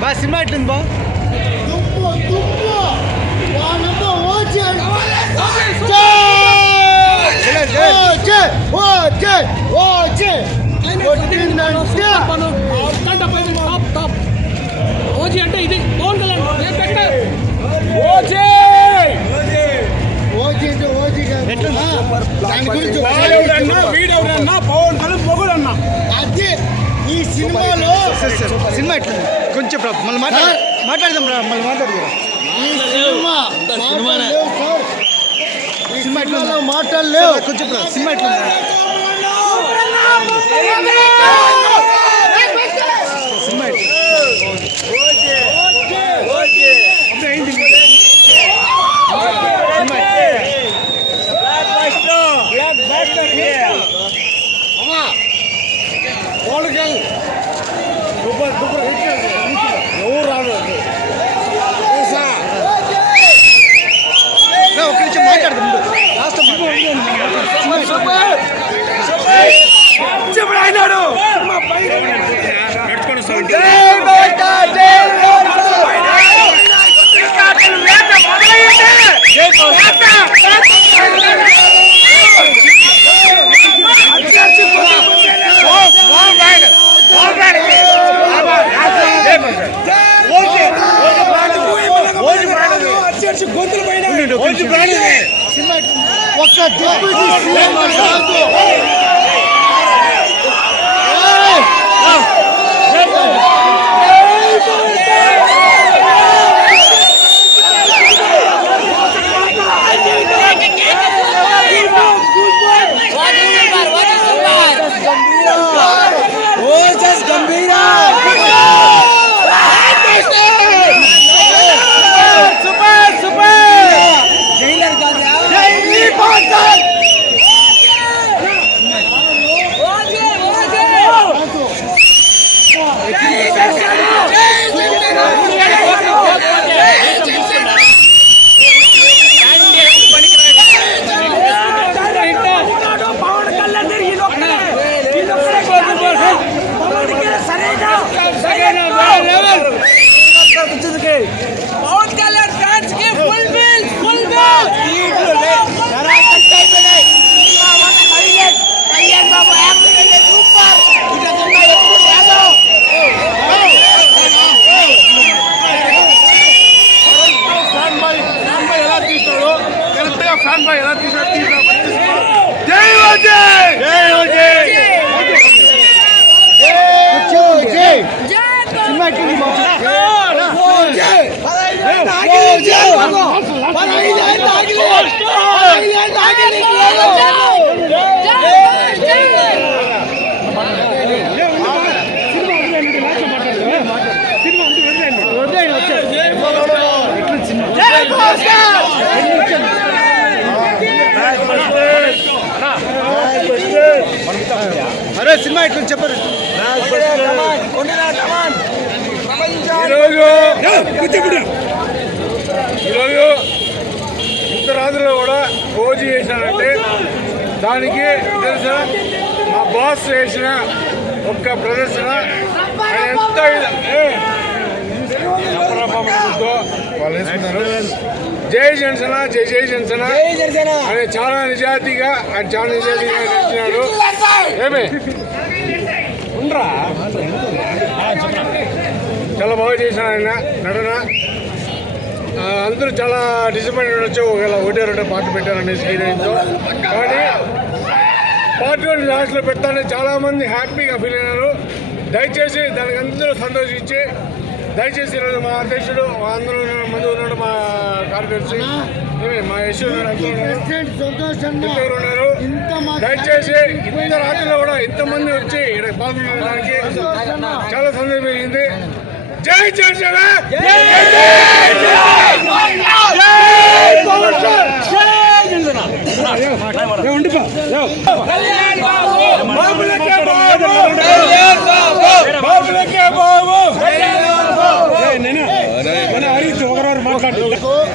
బా సినిమా ఎట్లుంది బా ఓజీ అంటే ఇది పవన్ కళ్యాణ్ వీడెవరన్నా పవన్ కళ్యాణ్ మొగుడన్నా అది ఈ సినిమాలో సినిమా ఎట్లుంది కొంచెం మళ్ళీ మాట్లాడదాం రా మళ్ళీ మాట్లాడదాం సినిమా ఎట్లా మాట్లాడలేవు కొంచెం సినిమా ఎట్లుంది సినిమా ఎవరు రాదు ఒక నిమిషం మాట్లాడదాం అయినాడు గొంతులు పైన ఒక్క పవన్ కళ్యాణ్ ఫ్యాన్స్ కి full bill Kalyan Babu super fan boy ఎలా తీస్తాడో కరెక్ట్ గా ఫ్యాన్ బాయ్ ఎలా తీసాడు జై సినిమా అరే సినిమా ఎట్లా చెప్పరు ఈరోజు ఇంత రాత్రిలో కూడా ఓజీ చేశానంటే దానికి తెలుసా మా బాస్ చేసిన ఒక్క ప్రదర్శన ఎంత వాళ్ళు వేసుకున్నారు జై జనసేన జై జనసేన ఆయన చాలా నిజాయితీగా నడిచినాడు ఏమే ఉండరా చాలా బాగా చేశాను ఆయన నటన అందరూ చాలా డిసప్పాయింటెడ్ వచ్చి ఒకటే రెండో పాటలు పెట్టారనేసి హీరోయిన్తో కానీ పార్ట్ 1 లాస్ట్లో పెట్టాలని చాలామంది హ్యాపీగా ఫీల్ అయినారు దయచేసి దానికి అందరూ సంతోషించి దయచేసి ఈరోజు మా అధ్యక్షుడు అందరూ మంది ఉన్నాడు మా కార్యదర్శి మా యశ్వర్ ఉన్నారు దయచేసి ఇంత రాత్రిలో కూడా ఇంతమంది వచ్చి ఇక్కడ పాల్గొనడానికి చాలా సంతోషం జరిగింది జై జనసేన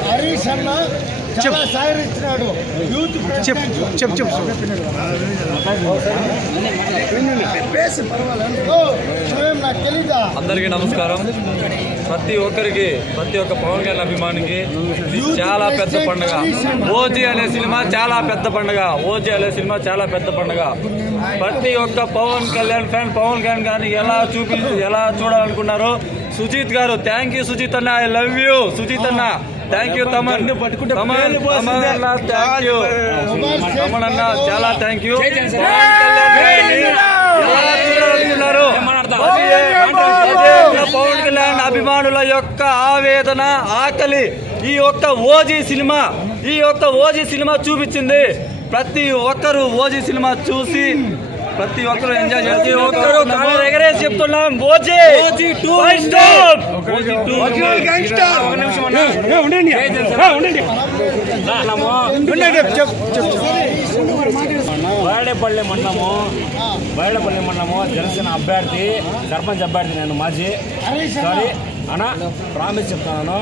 హరీష్ అన్న చాలా సహకరిస్తున్నాడు యూత్. చెప్పు నాకు తెలీదా. అందరికీ నమస్కారం. ప్రతి ఒక్క పవన్ కళ్యాణ్ అభిమానికి ఇది చాలా పెద్ద పండుగ. ఓజీ అనే సినిమా చాలా పెద్ద పండుగ. ప్రతి ఒక్క పవన్ కళ్యాణ్ ఫ్యాన్ పవన్ కళ్యాణ్ గారిని ఎలా చూడాలనుకున్నారో సుజిత్ గారు, థ్యాంక్ యూ సుజిత్ అన్న, ఐ లవ్ యూ సుజిత్ అన్న, థ్యాంక్ యూ తమన్ అన్న, చాలా థ్యాంక్ యూ. పవన్ కళ్యాణ్ అభిమానుల యొక్క ఆవేదన, ఆకలి ఈ యొక్క ఓజీ సినిమా చూపించింది. ప్రతి ఒక్కరు ఓజీ సినిమా చూసి ప్రతి ఒక్కరు ఎంజాయ్ చేసి ఒక్కరు ఎగరేసి చెప్తున్నాం ఓజీ 2 బయడపల్లి మండలము జనసేన అభ్యర్థి, సర్పంచ్ అభ్యర్థి నేను మాజీ. సారీ అన్న, ప్రామిస్ చెప్తాను,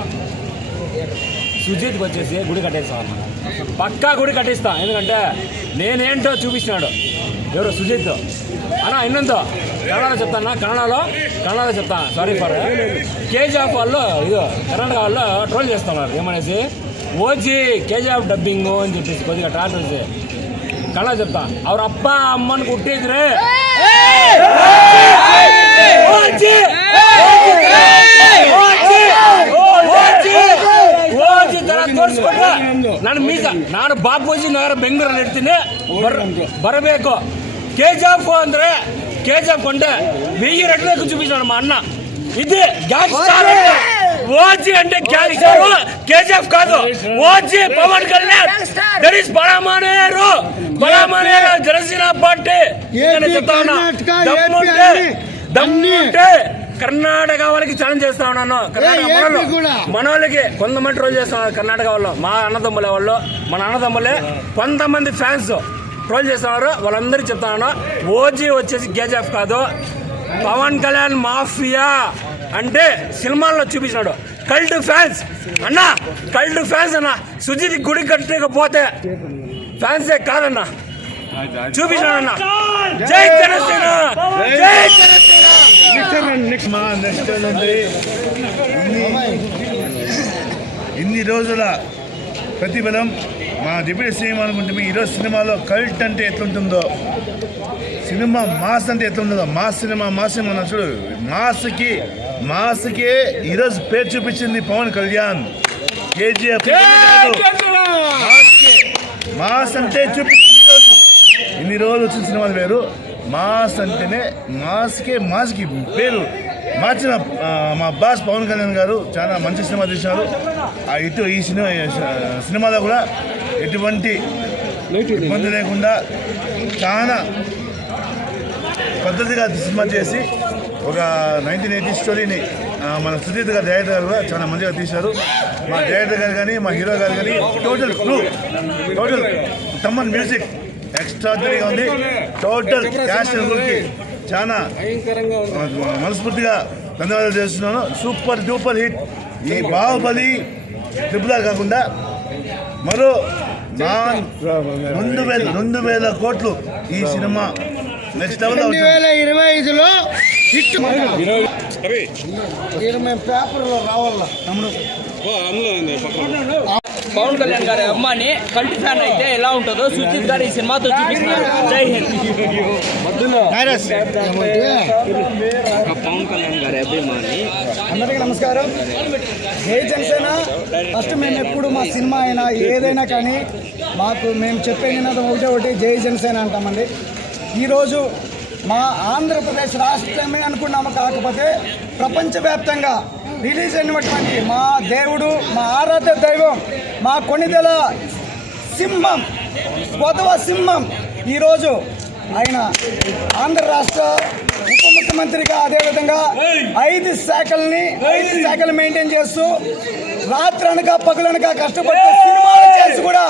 సుజిత్కి వచ్చేసి గుడి కట్టేస్తాను, పక్కా గుడి కట్టిస్తా. ఎందుకంటే నేనేంటో చూపించినాడు ఎవరు సుజిత్ అన్న. ಇನ್ನೊಂದು కన్నడలో చెప్తాను. సారీ ఫర్ కేజీఎఫ్ వాళ్ళు కర్ణాటక వాళ్ళు ట్రోల్ చేస్తున్నారు ఏమనేసి, ఓజీ కేజీఎఫ్ డబ్బింగ్ అని చెప్పేసి కొద్దిగా ట్రాన్స్ వచ్చి కన్నడ చెప్తా. ಅವ್ರ ಅಪ್ಪ ಅಮ್ಮನ ಕೊಟ್ಟಿದ್ರೆ ನಾನು ಬಾಪೂಜಿ ನಗರ ಬೆಂಗಳೂರಲ್ಲಿ ಇರ್ತೀನಿ, ಬರಬೇಕು. కేజీఎఫ్ ಅಂದ್ರೆ కేజీఎఫ్ అంటే 1000 రెట్లు చూపించాడు మా అన్న. ఇది గ్యాంగ్స్టర్. ఓజీ అంటే గ్యాంగ్స్టర్, కేజీఎఫ్ కాదు. ఓజీ పవన్ కళ్యాణ్, దట్ ఈస్ బలమానేరు జనసేన పార్టీ. చెప్తా ఉన్నా, దమ్ముంటే కర్ణాటక వాళ్ళకి ఛాలెంజ్ చేస్తా ఉన్నాను. మన వాళ్ళకి కొంతమంది ట్రోల్ చేస్తున్నారు కర్ణాటక వాళ్ళు, మన అన్నదమ్ములే కొంతమంది ఫ్యాన్స్ ట్రోల్ చేస్తున్నారు. వాళ్ళందరికీ చెప్తాను, ఓజీ వచ్చేసి కేజీఎఫ్ కాదు, పవన్ కళ్యాణ్ మాఫియా అంటే సినిమాల్లో చూపించినాడు. కల్ట్ ఫ్యాన్స్ అన్న, సుజిత్ గుడి కట్టకపోతే ఫ్యాన్సే కాదన్న, చూపించాడన్న. జై జనసేన. ఇన్ని రోజుల ప్రతిఫలం మా డిప్యూటీ సీఎం అనుకుంటే ఈరోజు సినిమాలో కల్ట్ అంటే ఎట్లుంటుందో, సినిమా మాస్ అంటే ఎట్లుంటుందో, మాస్ సినిమా చూడు, మాస్కే ఈరోజు పేరు చూపించింది పవన్ కళ్యాణ్. కేజీఎఫ్ మాస్ అంటే చూపించింది ఈరోజు. ఇన్ని రోజులు వచ్చిన సినిమాలు వేరు, మాస్ అంటేనే మాస్కి పేరు మార్చిన మా బాస్ పవన్ కళ్యాణ్ గారు చాలా మంచి సినిమా తీశారు. ఈ సినిమాలో కూడా ఎటువంటి ఇబ్బంది లేకుండా చాలా పద్ధతిగా సినిమా చేసి ఒక 1980 స్టోరీని మన సుజిత్ గారు డైరెక్టర్ గారు కూడా చాలా మంచిగా తీశారు. మా డైరెక్టర్ గారు కానీ, మా హీరో గారు కానీ, టోటల్ తమ్మన్ మ్యూజిక్ ఎక్స్ట్రాడినరీగా ఉంది. టోటల్ క్యాస్ట్ కి చాలా మనస్ఫూర్తిగా ధన్యవాదాలు చేస్తున్నాను. Super duper hit. ఈ బాహుబలి ట్రిపుల్ ఆర్ కాకుండా మరో 2,000 కోట్లు ఈ సినిమా నెక్స్ట్ లెవెల్ 2025లో హిట్. పేపర్లో రావాల పవన్ కళ్యాణ్ గారి అమ్మాని కల్ట్ ఫ్యాన్ అయితే ఎలా ఉంటుందో సుజిత్ గారు ఈ సినిమాతో చూపిస్తున్నారు. జై హింద్. పవన్ కళ్యాణ్ గారి అభిమాని అందరికీ నమస్కారం. జై జనసేన. ఫస్ట్ మేము ఎప్పుడు మా సినిమా అయినా ఏదైనా కానీ మేము చెప్పే నినాదం ఒకటి జై జనసేన అంటామండి. ఈరోజు మా ఆంధ్రప్రదేశ్ రాష్ట్రమే అనుకున్నాము, కాకపోతే ప్రపంచవ్యాప్తంగా రిలీజ్ అయినటువంటి మా దేవుడు, మా ఆరాధ్య దైవం, మా కొణిదెల సింహం, కొదవ సింహం ఈరోజు ఆయన ఆంధ్ర రాష్ట్ర ఉప ముఖ్యమంత్రిగా, అదేవిధంగా 5 శాఖలు మెయింటైన్ చేస్తూ రాత్రనక పగలనక కష్టపడుతూ సినిమాలు చేసి కూడా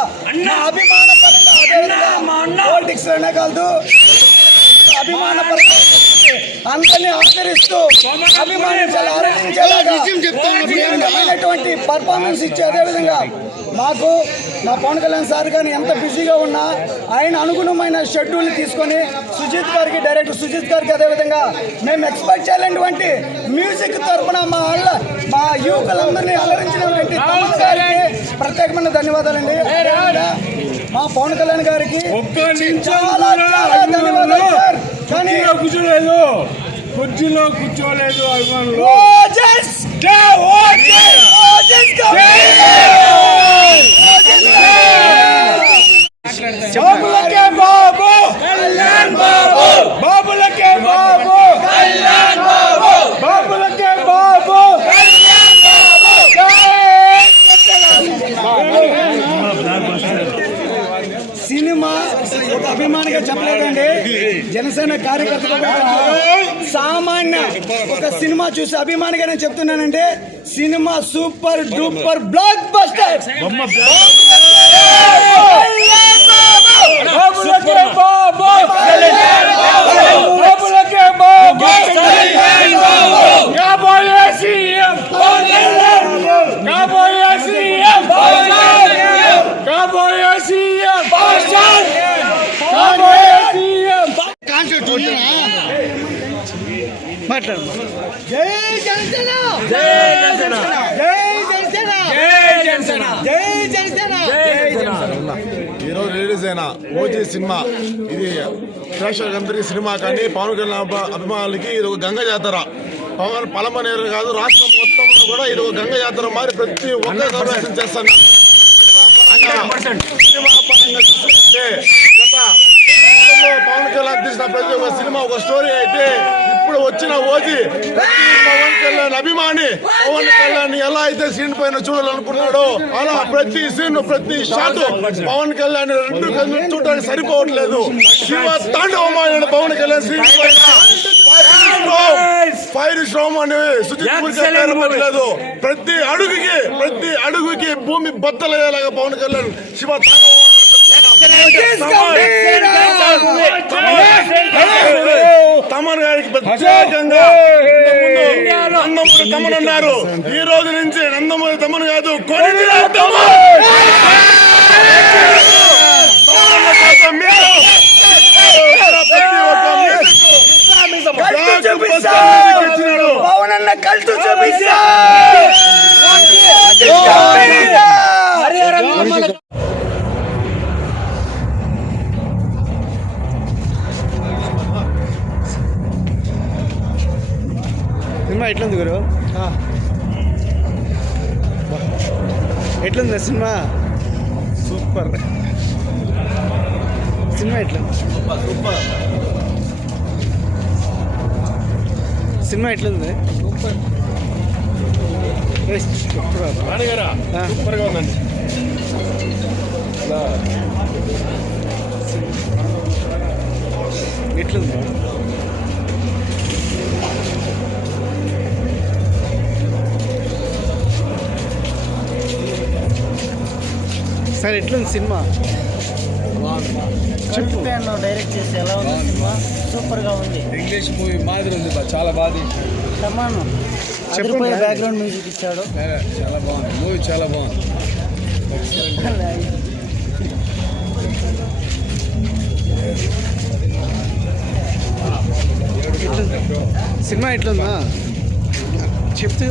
నా అభిమాన పరంగా, అదేవిధంగా పాలిటిక్స్ అనే కాదు, అభిమాన పరంగా అందరినీ ఆదరిస్తూ అభిమానించాలి, ఆరాధించేలాగా పర్ఫార్మెన్స్ ఇచ్చి, అదేవిధంగా మాకు మా పవన్ కళ్యాణ్ సార్ కానీ ఎంత బిజీగా ఉన్నా ఆయన అనుగుణమైన షెడ్యూల్ తీసుకొని సుజిత్ గారికి, డైరెక్టర్ సుజిత్ గారికి, అదేవిధంగా మేము ఎక్స్పెక్ట్ చేయాలన్నటువంటి మ్యూజిక్ తరఫున మా యువకులందరినీ అలరించినటువంటి తమన్ గారికి ప్రత్యేకమైన ధన్యవాదాలండి. మా పవన్ కళ్యాణ్ గారికి చాలా చాలా ధన్యవాదాలు సార్. కానీ కుర్చీలో కూర్చోలేదు అభిమానులు. బాబులకే బాబు కళ్యాణ్ బాబు, బాబులకే బాబు కళ్యాణ్ బాబు, బాబులకే బాబు కళ్యాణ్ బాబు. సినిమా ఒక అభిమానిగా చెప్పలేదండి, జనసేన కార్యకర్తగా సామాన్య ఒక సినిమా చూసి అభిమానిగా నేను చెప్తున్నానండి. Cinema super duper block buster. మాట్లాడు. జై జనసేన, జై జనసేన, జై జనసేన, జై జనసేన, జై జనసేన, జై జనసేన. ఈరోజు రిలీజ్ అయిన ఓజీ సినిమా ఇది ప్రేక్షకులందరికీ సినిమా కానీ పవన్ కళ్యాణ్ అభిమానులకి ఇది ఒక గంగ జాతర. పవన్ పలమనేరు కాదు, రాష్ట్రం మొత్తంలో కూడా ఇది ఒక గంగ జాతర మారి ప్రతి ఒక్కరు దర్శనం చేస్తున్నారు. సినిమా పరంగా చూస్తుంటే గత పవన్ కళ్యాణ్ తీసిన ప్రతి ఒక్క సినిమా ఒక స్టోరీ అయితే ఇప్పుడు వచ్చిన ఓజీ ప్రతి పవన్ కళ్యాణ్ అభిమాని పవన్ కళ్యాణ్ ఎలా అయితే సీన్ పైన చూడాలనుకున్నాడో అలా ప్రతి సీన్ ప్రతి షాట్ పవన్ కళ్యాణ్ రెండు కళ్ళు చూడడానికి సరిపోవట్లేదు. శివ తాండవమైన పవన్ కళ్యాణ్ సీన్ పైన ఫైర్ స్ట్రామ్ అని సుజిత్ ప్రతి అడుగుకి భూమి బద్దలయ్యేలాగా పవన్ కళ్యాణ్ శివ తమన్ గారికి ప్రత్యేకంగా నందమూరి తమన్ అన్నారు. ఈ రోజు నుంచి నందమూరి తమన్ కాదు, పవన్ అన్న కల్టు చూపిస్తా. సినిమా ఎట్లుంది గురు? ఎట్లుంది సినిమా? సూపర్. సినిమా ఎట్లుంది? సినిమా ఎట్లుంది? సూపర్. సూపర్గా ఉందండి. ఎట్లుంది? సార్ ఎట్లుంది సినిమా? చెప్పు. డైరెక్ట్ చేసి ఎలా ఉంది సినిమా? సూపర్ గా ఉంది. ఇంగ్లీష్ మూవీ మాదిరి ఉంది, చాలా బాగా సమానం. చెప్పిపోయే బ్యాక్గ్రౌండ్ మ్యూజిక్ ఇచ్చాడు. చాలా బాగుంది మూవీ, చాలా బాగుంది. సినిమా ఎట్లుందా చెప్తే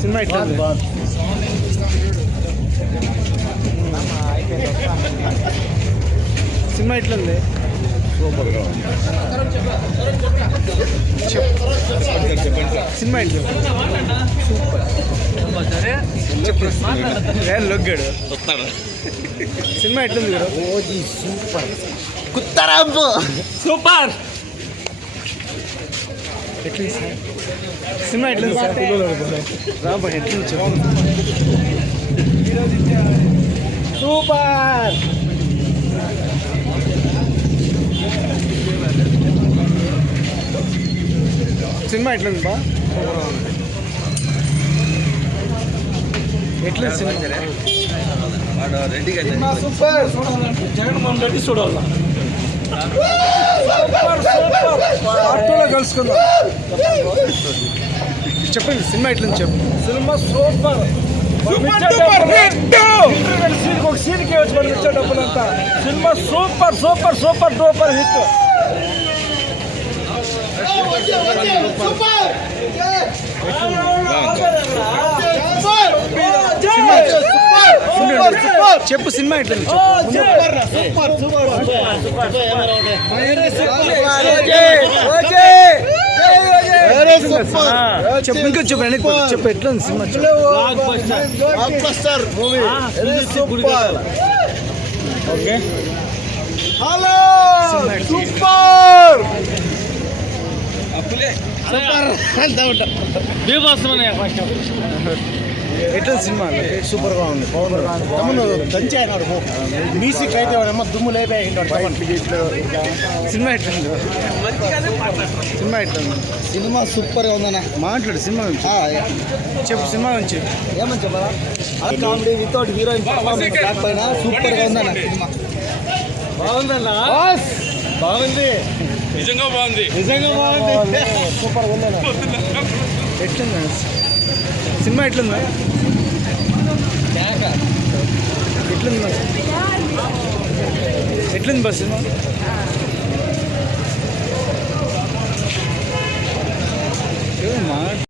సినిమా ఎట్లుంది? సినిమా ఎట్లుంది? సినిమా ఎట్లుంది? సూపర్. లొగ్గాడు సినిమా ఎట్లుంది కదా? ఓజీ సూపర్. కుత్తరాంపు సూపర్. ఎట్లుంది సార్ సినిమా? ఎట్లుంది సార్? రాబా ఎట్లుంది సూపర్. సినిమా ఎట్లుంది బా? ఎట్లుంది సినిమా? సూపర్. జగన్మోహన్ రెడ్డి చూడాలి. కలుసుకుందాం. చెప్పండి సినిమా ఎట్లా చెప్పు. సినిమా సూపర్ ఒక సీన్కి వచ్చి మనం ఇచ్చే డబ్బులంతా. సినిమా super super super duper hit. చెప్పు సినిమా ఎట్లా చెప్పు ఇంకా చెప్పు వెనక్కి చెప్పు ఎట్లా ఉంది సినిమా ఓకే హలో సూపర్ ఎట్లా సినిమా సూపర్ గా ఉంది. మ్యూజిక్ అయితే దుమ్ము లేపాయి. సినిమా ఎట్లా ఉంది. సినిమా ఎట్లా ఉంది. సినిమా సూపర్ గా ఉందన్న. మాట్లాడు సినిమా నుంచి చెప్పు. సినిమా నుంచి ఏమని చెప్పాలా? కామెడీ వితౌట్ హీరోయిన్ పర్ఫార్మెన్స్ లేకపోయినా సూపర్ గా ఉందన్న సినిమా. బాగుందన్న. బాగుంది. నిజంగా బాగుంది. సూపర్ గా ఉందన్న. ఎట్లుందా సినిమా ఎట్లుందా ఎట్లుందా ఎట్లుంది బస్ సినిమా